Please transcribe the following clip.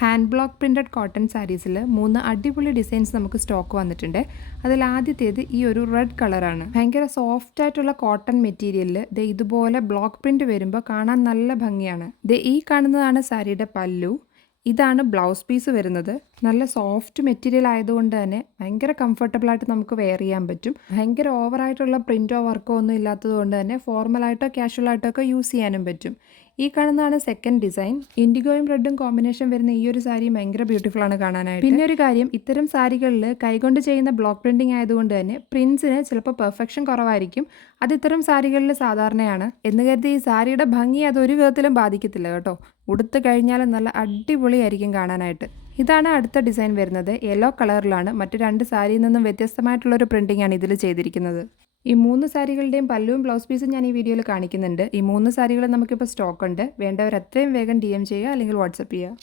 Hand block printed cotton സാരീസിൽ 3 അടിപൊളി designs നമുക്ക് stock വന്നിട്ടുണ്ട്. അതിൽ ആദ്യത്തേത് ഈ ഒരു റെഡ് കളറാണ്. ഭയങ്കര സോഫ്റ്റ് ആയിട്ടുള്ള കോട്ടൺ മെറ്റീരിയലിൽ ഇതുപോലെ ബ്ലോക്ക് പ്രിന്റ് വരുമ്പോൾ കാണാൻ നല്ല ഭംഗിയാണ്. ഈ കാണുന്നതാണ് സാരിയുടെ പല്ലു. ഇതാണ് ബ്ലൗസ് പീസ് വരുന്നത്. നല്ല സോഫ്റ്റ് മെറ്റീരിയൽ ആയതുകൊണ്ട് തന്നെ ഭയങ്കര കംഫർട്ടബിളായിട്ട് നമുക്ക് വെയർ ചെയ്യാൻ പറ്റും. ഭയങ്കര ഓവറായിട്ടുള്ള പ്രിൻറ്റോ വർക്കോ ഒന്നും ഇല്ലാത്തത് കൊണ്ട് തന്നെ ഫോർമലായിട്ടോ കാഷ്വലായിട്ടോ ഒക്കെ യൂസ് ചെയ്യാനും പറ്റും. ഈ കാണുന്നതാണ് സെക്കൻഡ് ഡിസൈൻ. ഇൻഡിഗോയും റെഡും കോമ്പിനേഷൻ വരുന്ന ഈ ഒരു സാരി ഭയങ്കര ബ്യൂട്ടിഫുൾ ആണ് കാണാനായിട്ട്. പിന്നെ ഒരു കാര്യം, ഇത്തരം സാരികളിൽ കൈകൊണ്ട് ചെയ്യുന്ന ബ്ലോക്ക് പ്രിന്റിംഗ് ആയതുകൊണ്ട് തന്നെ പ്രിന്റ്സിന് ചിലപ്പോൾ പെർഫെക്ഷൻ കുറവായിരിക്കും. അത് ഇത്തരം സാരികളിൽ സാധാരണയാണ്. എന്ന് കരുതി ഈ സാരിയുടെ ഭംഗി അതൊരു വിധത്തിലും ബാധിക്കത്തില്ല കേട്ടോ. ഉടുത്ത് കഴിഞ്ഞാൽ നല്ല അടിപൊളിയായിരിക്കും കാണാനായിട്ട്. ഇതാണ് അടുത്ത ഡിസൈൻ വരുന്നത്. യെല്ലോ കളറിലാണ്. മറ്റു 2 സാരിയിൽ നിന്നും വ്യത്യസ്തമായിട്ടുള്ളൊരു പ്രിന്റിംഗ് ആണ് ഇതിൽ ചെയ്തിരിക്കുന്നത്. ഈ 3 സാരികളുടെയും പല്ലുവും ബ്ലൗസ് പീസും ഞാൻ ഈ വീഡിയോയിൽ കാണിക്കുന്നുണ്ട്. ഈ 3 സാരികൾ നമുക്കിപ്പോൾ സ്റ്റോക്ക് ഉണ്ട്. വേണ്ടവർ എത്രയും വേഗം DM ചെയ്യുക അല്ലെങ്കിൽ വാട്സപ്പ് ചെയ്യുക.